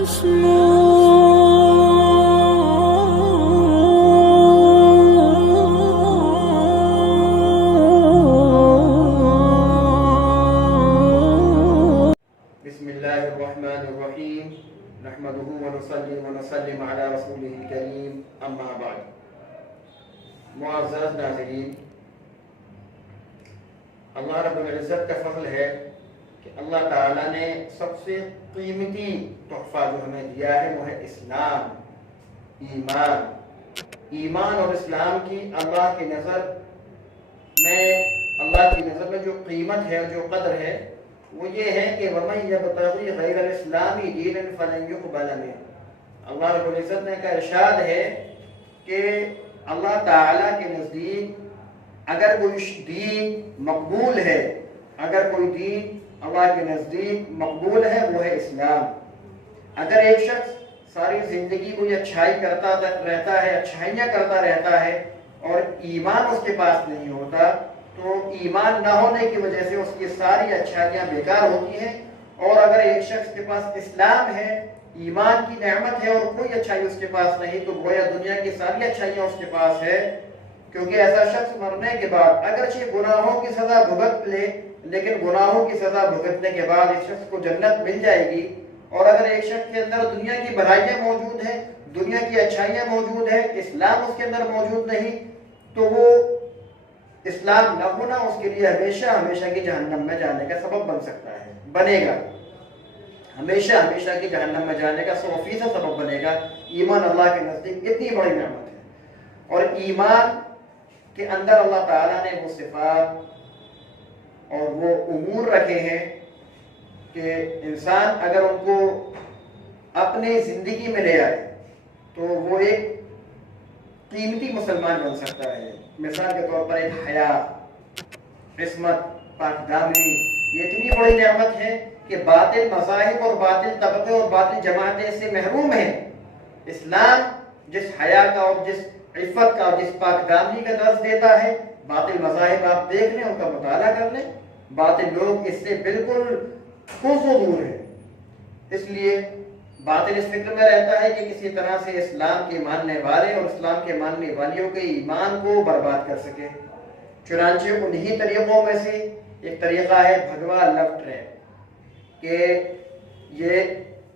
بسم الله الرحمن الرحيم نحمده ونصلي ونسلم على رسوله الكريم اما بعد معزز ناظرین، اللہ رب العزت کا فضل ہے کہ اللہ تعالیٰ نے سب سے قیمتی تحفہ جو ہمیں دیا ہے وہ ہے اسلام، ایمان اور اسلام کی اللہ کی نظر میں جو قیمت ہے، جو قدر ہے، وہ یہ ہے کہ وَمَن يَبْتَغِي غَيْرَ الْإِسْلَامِ دِينًا فَلَن يُقْبَلَ مِنْهُ۔ اللہ رب العزت نے کا ارشاد ہے کہ اللہ تعالیٰ کے نزدیک اگر کوئی دین مقبول ہے، اگر کوئی دین اللہ کے نزدیک مقبول ہے، وہ ہے اسلام۔ اگر ایک شخص ساری زندگی کوئی اچھائی کرتا رہتا ہے، اچھائیاں کرتا رہتا ہے اور ایمان اس کے پاس نہیں ہوتا، تو ایمان نہ ہونے کی وجہ سے اس کی ساری اچھائیاں بیکار ہوتی ہیں۔ اور اگر ایک شخص کے پاس اسلام ہے، ایمان کی نعمت ہے اور کوئی اچھائی اس کے پاس نہیں، تو گویا دنیا کی ساری اچھائیاں اس کے پاس ہے، کیونکہ ایسا شخص مرنے کے بعد اگرچہ گناہوں کی سزا بھگت لے، لیکن گناہوں کی سزا بھگتنے کے بعد اس شخص کو جنت مل جائے گی۔ اور اگر ایک شخص کے اندر دنیا کی بھلائیاں موجود ہیں، دنیا کی اچھائیاں موجود ہیں، اسلام اس کے اندر موجود نہیں، تو وہ اسلام نہ ہونا اس کے لیے ہمیشہ ہمیشہ کی جہنم میں جانے کا سبب بن سکتا ہے، بنے گا، ہمیشہ ہمیشہ کی جہنم میں جانے کا 100% سبب بنے گا۔ ایمان اللہ کے نزدیک اتنی بڑی نعمت ہے، اور ایمان کے اندر اللہ تعالیٰ نے وہ صفات اور وہ امور رکھے ہیں کہ انسان اگر ان کو اپنی زندگی میں لے آئے تو وہ ایک قیمتی مسلمان بن سکتا ہے۔ مثال کے طور پر ایک حیا، عصمت، پاک دامنی، یہ اتنی بڑی نعمت ہے کہ باطل مذاہب اور باطل طبقے اور باطل جماعتیں اس سے محروم ہیں۔ اسلام جس حیا کا اور جس عفت کا اور جس پاک دامنی کا درس دیتا ہے، باطل مذاہب آپ دیکھ لیں، ان کا مطالعہ کر لیں، باطل لوگ اس سے بالکل کوسوں دور ہیں۔ اس لیے باطل اس فکر میں رہتا ہے کہ کسی طرح سے اسلام کے ماننے والے اور اسلام کے ماننے والیوں کے ایمان کو برباد کر سکے۔ چنانچہ انہی طریقوں میں سے ایک طریقہ ہے بھگوا لو ٹریپ، کہ یہ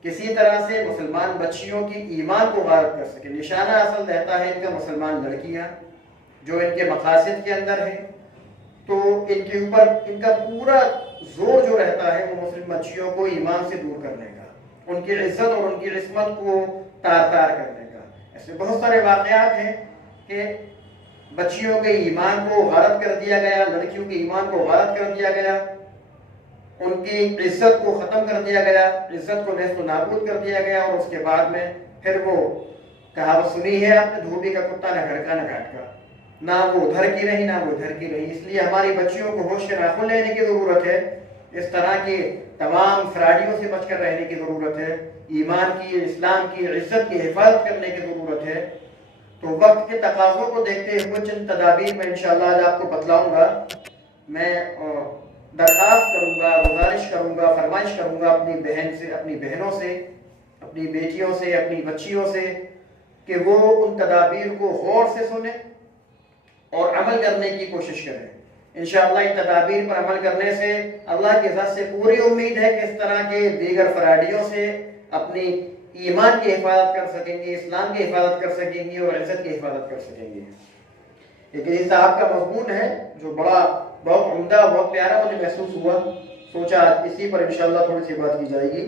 کسی طرح سے مسلمان بچیوں کی ایمان کو غارت کر سکے۔ نشانہ اصل رہتا ہے ان کا مسلمان لڑکیاں جو ان کے مقاصد کے اندر ہیں، تو ان کے اوپر ان کا پورا زور جو رہتا ہے وہ مسلم بچیوں کو ایمان سے دور کرنے کا، ان کی عزت اور ان کی عصمت کو تار تار کرنے کا۔ ایسے بہت سارے واقعات ہیں کہ بچیوں کے ایمان کو غارت کر دیا گیا، لڑکیوں کے ایمان کو غارت کر دیا گیا، ان کی عزت کو ختم کر دیا گیا، عزت کو نیست و نابود کر دیا گیا، اور اس کے بعد میں پھر وہ کہاوت سنی ہے آپ نے، دھوبی کا کتا نہ گھر کا نہ گھاٹ کا، نہ وہ ادھر کی رہی نہ وہ ادھر کی رہی۔ اس لیے ہماری بچیوں کو ہوش کے ناخن لینے کی ضرورت ہے، اس طرح کی تمام فراڈیوں سے بچ کر رہنے کی ضرورت ہے، ایمان کی، اسلام کی، عزت کی حفاظت کرنے کی ضرورت ہے۔ تو وقت کے تقاضوں کو دیکھتے ہوئے چند تدابیر میں انشاءاللہ آج آپ کو بتلاؤں گا۔ میں درخواست کروں گا، گزارش کروں گا، فرمائش کروں گا اپنی بہنوں سے، اپنی بیٹیوں سے، اپنی بچیوں سے کہ وہ ان تدابیر کو غور سے سنیں اور عمل کرنے کی کوشش کریں۔ انشاءاللہ ان تدابیر پر عمل کرنے سے اللہ کی ذات سے پوری امید ہے کہ اس طرح کے دیگر فراڈیوں سے اپنی ایمان کی حفاظت کر سکیں گے، اسلام کی حفاظت کر سکیں گے اور عزت کی حفاظت کر سکیں گے۔ ایک اس صاحب کا مضمون ہے جو بہت عمدہ، بہت پیارا مجھے محسوس ہوا، سوچا اسی پر انشاءاللہ تھوڑی سی بات کی جائے گی۔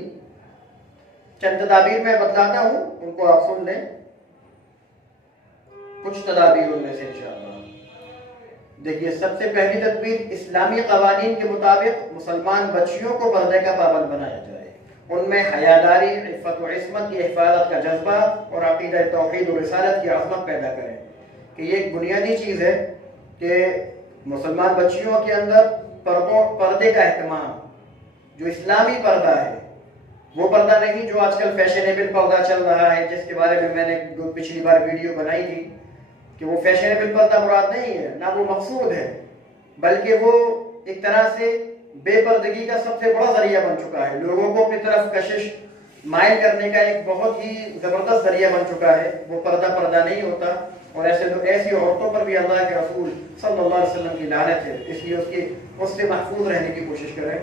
چند تدابیر میں بتلاتا ہوں، ان کو آپ سن لیں، کچھ تدابیر ان میں سے انشاءاللہ۔ دیکھیے، سب سے پہلی تدبیر، اسلامی قوانین کے مطابق مسلمان بچیوں کو پردے کا پابند بنایا جائے، ان میں حیاداری، عفت و عصمت کی حفاظت کا جذبہ اور عقیدہ توحید و رسالت کی عظمت پیدا کریں، کہ یہ ایک بنیادی چیز ہے کہ مسلمان بچیوں کے اندر پردے کا اہتمام، جو اسلامی پردہ ہے، وہ پردہ نہیں جو آج کل فیشنیبل پردہ چل رہا ہے، جس کے بارے میں نے پچھلی بار ویڈیو بنائی تھی کہ وہ فیشنیبل پردہ مراد نہیں ہے، نہ وہ مقصود ہے، بلکہ وہ ایک طرح سے بے پردگی کا سب سے بڑا ذریعہ بن چکا ہے، لوگوں کو اپنی طرف کشش، مائل کرنے کا ایک بہت ہی زبردست ذریعہ بن چکا ہے، وہ پردہ نہیں ہوتا، اور ایسی عورتوں پر بھی اللہ کے رسول صلی اللہ علیہ وسلم کی لعنت ہے، اس لیے اس سے محفوظ رہنے کی کوشش کریں،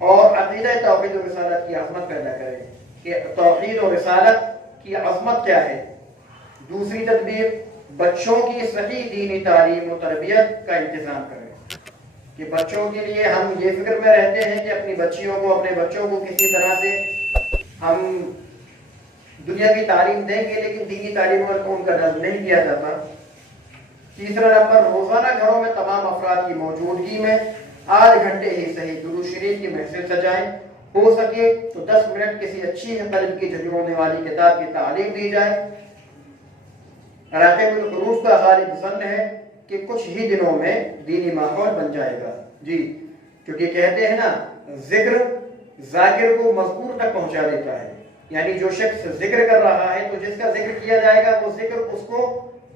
اور عقیدہ توحید و رسالت کی عظمت پیدا کریں کہ توحید و رسالت کی عظمت کیا ہے۔ دوسری تدبیر، بچوں کی صحیح دینی تعلیم و تربیت کا انتظام کریں کہ بچوں کے لیے ہم یہ فکر میں رہتے ہیں کہ اپنے بچوں کو کسی طرح سے ہم دنیاوی تعلیم دیں گے لیکن دینی تعلیم پر ان کا نظم نہیں کیا جاتا۔ تیسرا نمبر، روزانہ گھروں میں تمام افراد کی موجودگی میں 8 گھنٹے ہی صحیح درود شریف کی محفل سجائیں، ہو سکے تو 10 منٹ کسی اچھی قلب کی جھنجھوڑنے والی کتاب کی تعلیم دی جائے۔ راقب الحروف کا غالب ظن ہے کہ کچھ ہی دنوں میں دینی ماحول بن جائے گا، جی، کیونکہ کہتے ہیں نا، ذکر ذاکر کو مذکور تک پہنچا دیتا ہے، یعنی جو شخص ذکر کر رہا ہے تو جس کا ذکر کیا جائے گا وہ ذکر اس کو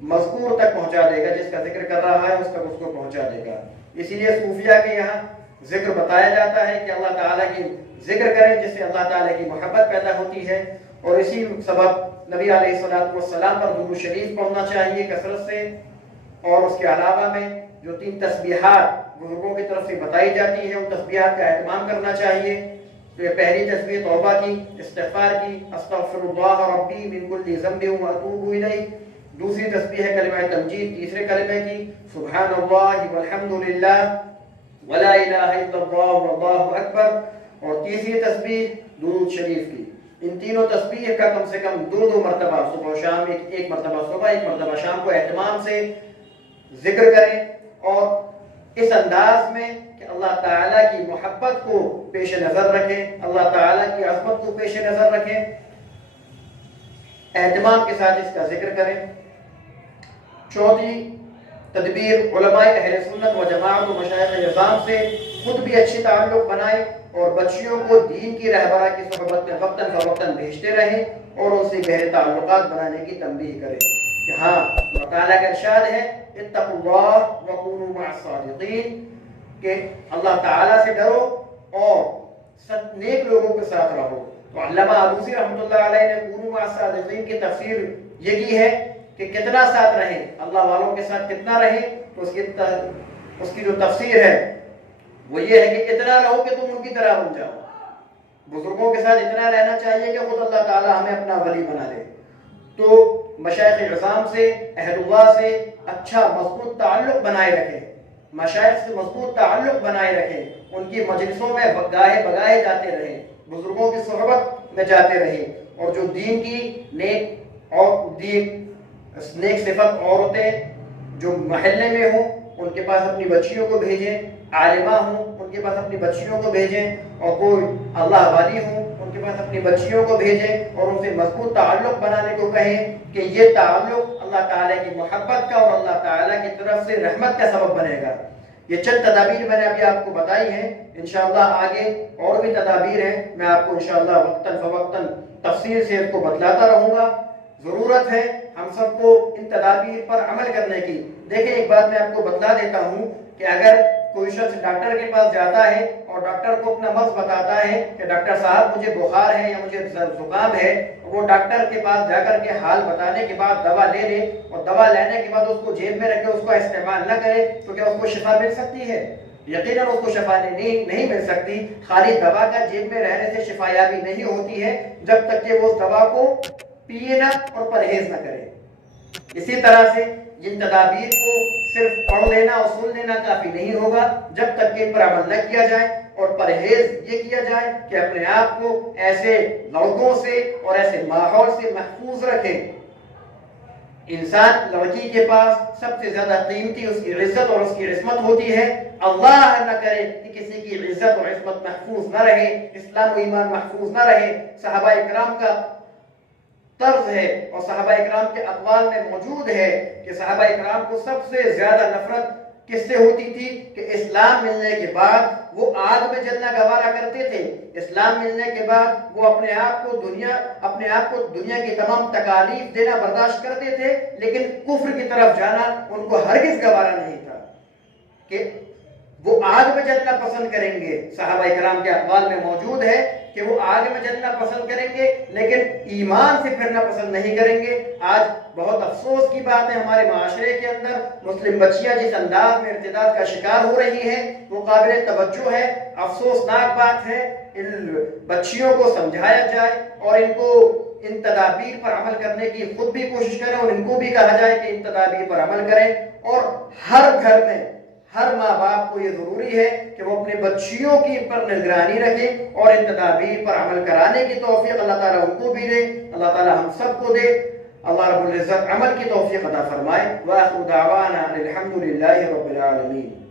مذکور تک پہنچا دے گا، جس کا ذکر کر رہا ہے اس تک اس کو پہنچا دے گا۔ اسی لیے صوفیہ کے یہاں ذکر بتایا جاتا ہے کہ اللہ تعالیٰ کی ذکر کریں جس سے اللہ تعالیٰ کی محبت پیدا ہوتی ہے، اور اسی سبب نبی علیہ السلام پر درود شریف پڑھنا چاہیے کثرت سے، اور اس کے علاوہ میں جو 3 تسبیحات بزرگوں کی طرف سے بتائی جاتی ہیں ان تسبیحات کا اہتمام کرنا چاہیے۔ تو یہ پہلی تسبیح توبہ کی، استغفار کی، استغفر اللہ ربی من کل ذنب واتوب الیہ۔ دوسری تسبیح ہے کلمہ تمجید، تیسرے کلمہ کی سبحان اللہ والحمد للہ ولا الہ الا اللہ واللہ اکبر، اور تیسری تسبیح درود شریف کی۔ ان تینوں تسبیح کا کم سے کم 2 مرتبہ صبح و شام، ایک مرتبہ صبح ایک مرتبہ شام کو اہتمام سے ذکر کریں، اور اس انداز میں کہ اللہ تعالیٰ کی محبت کو پیش نظر رکھیں، اللہ تعالیٰ کی عظمت کو پیش نظر رکھیں، اہتمام کے ساتھ اس کا ذکر کریں۔ چوتھی تدبیر، علماء اہل سنت و جماعت و مشائخ نظام سے خود بھی اچھی تعلق بنائیں اور بچیوں کو دین کی رہبرا کی صحبت میں وقتاً فوقتاً بھیجتے رہیں اور ان سے گہرے تعلقات بنانے کی تنبیہ کریں کہ ہاں، اللہ تعالیٰ کا ارشاد ہے اتقوا اللہ وکونوا مع الصادقین، کہ اللہ تعالیٰ سے ڈرو اور نیک لوگوں کے ساتھ رہو۔ تو علامہ آلوسی رحمۃ اللہ علیہ نے کونوا مع الصادقین کی تفسیر یہ کی ہے کہ کتنا ساتھ رہیں، اللہ والوں کے ساتھ کتنا رہیں، تو اس کی جو تفسیر ہے وہ یہ ہے کہ اتنا رہو کہ تم ان کی طرح بن جاؤ۔ بزرگوں کے ساتھ اتنا رہنا چاہیے کہ خود اللہ تعالیٰ ہمیں اپنا ولی بنا لے۔ تو مشائخ عظام سے، اہل اللہ سے اچھا مضبوط تعلق بنائے رکھیں، مشائخ سے مضبوط تعلق بنائے رکھیں، ان کی مجلسوں میں گاہے بگاہے جاتے رہیں، بزرگوں کی صحبت میں جاتے رہیں، اور جو دین کی نیک صفت عورتیں جو محلے میں ہوں ان کے پاس اپنی بچیوں کو بھیجیں، عالمہ ہوں ان کے پاس اپنی بچیوں کو بھیجیں، اور کوئی اللہ والی ہوں ان کے پاس اپنی بچیوں کو بھیجیں، اور ان سے مضبوط تعلق بنانے کو کہیں کہ یہ تعلق اللہ تعالیٰ کی محبت کا اور اللہ تعالیٰ کی طرف سے رحمت کا سبب بنے گا۔ یہ چند تدابیر میں نے ابھی آپ کو بتائی ہیں، انشاءاللہ آگے اور بھی تدابیر ہیں، میں آپ کو انشاءاللہ وقتاً فوقتاً تفصیل سے اس کو بتلاتا رہوں گا۔ ضرورت ہے ہم سب کو ان تدابیر پر عمل کرنے کی۔ دیکھیں، ایک بات میں آپ کو بتلا دیتا ہوں کہ اگر کوئی شخص ڈاکٹر کے پاس جاتا ہے اور ڈاکٹر کو اپنا مرض بتاتا ہے کہ ڈاکٹر صاحب مجھے بخار ہے یا مجھے زکام ہے، وہ ڈاکٹر کے پاس جا کر کے حال بتانے کے بعد دوا لے لے، اور دوا لینے کے بعد اس کو جیب میں رکھے، اس کا استعمال نہ کرے، تو کیا اس کو شفا مل سکتی ہے؟ یقیناً اس کو شفا نہیں مل سکتی۔ خالی دوا کا جیب میں رہنے سے شفا یابی نہیں ہوتی ہے جب تک کہ وہ اس دوا کو پیے نہ اور پرہیز نہ کرے۔ اسی طرح سے جن تدابیر کو صرف پڑھ لینا اور سن لینا کافی نہیں ہوگا جب تک کہ ان پر عمل نہ کیا جائے، اور پرہیز یہ کیا جائے کہ اپنے آپ کو ایسے لوگوں سے اور ایسے ماحول سے محفوظ رکھیں۔ انسان لڑکی کے پاس سب سے زیادہ قیمتی اس کی عزت اور اس کی عصمت ہوتی ہے۔ اللہ نہ کرے کہ کسی کی عزت اور عصمت محفوظ نہ رہے، اسلام و ایمان محفوظ نہ رہے۔ صحابہ اکرام کا طرز ہے اور صحابہ اکرام کے اقوال میں موجود ہے کہ صحابہ اکرام کو سب سے زیادہ نفرت کس سے ہوتی تھی کہ اسلام ملنے کے بعد وہ آگ میں جلنا گوارا کرتے تھے۔ اسلام ملنے کے بعد وہ اپنے آپ کو دنیا کی تمام تکالیف دینا برداشت کرتے تھے، لیکن کفر کی طرف جانا ان کو ہرگز گوارا نہیں تھا کہ وہ آگ میں جلنا پسند کریں گے۔ صحابہ اکرام کے اقوال میں موجود ہے کہ وہ آگ میں جلنا پسند کریں گے لیکن ایمان سے پھرنا پسند نہیں کریں گے۔ آج بہت افسوس کی بات ہے، ہمارے معاشرے کے اندر مسلم بچیاں جس انداز میں ارتداد کا شکار ہو رہی ہیں وہ قابل توجہ ہے، افسوسناک بات ہے۔ ان بچیوں کو سمجھایا جائے اور ان کو ان تدابیر پر عمل کرنے کی خود بھی کوشش کریں، اور ان کو بھی کہا جائے کہ ان تدابیر پر عمل کریں، اور ہر گھر میں ہر ماں باپ کو یہ ضروری ہے کہ وہ اپنے بچیوں کی پر نگرانی رکھیں اور ان تدابیر پر عمل کرانے کی توفیق اللہ تعالیٰ ان کو بھی دے، اللہ تعالیٰ ہم سب کو دے۔ اللہ رب العزت عمل کی توفیق عطا فرمائے۔ وآخر دعوانا الحمد للہ رب العالمین۔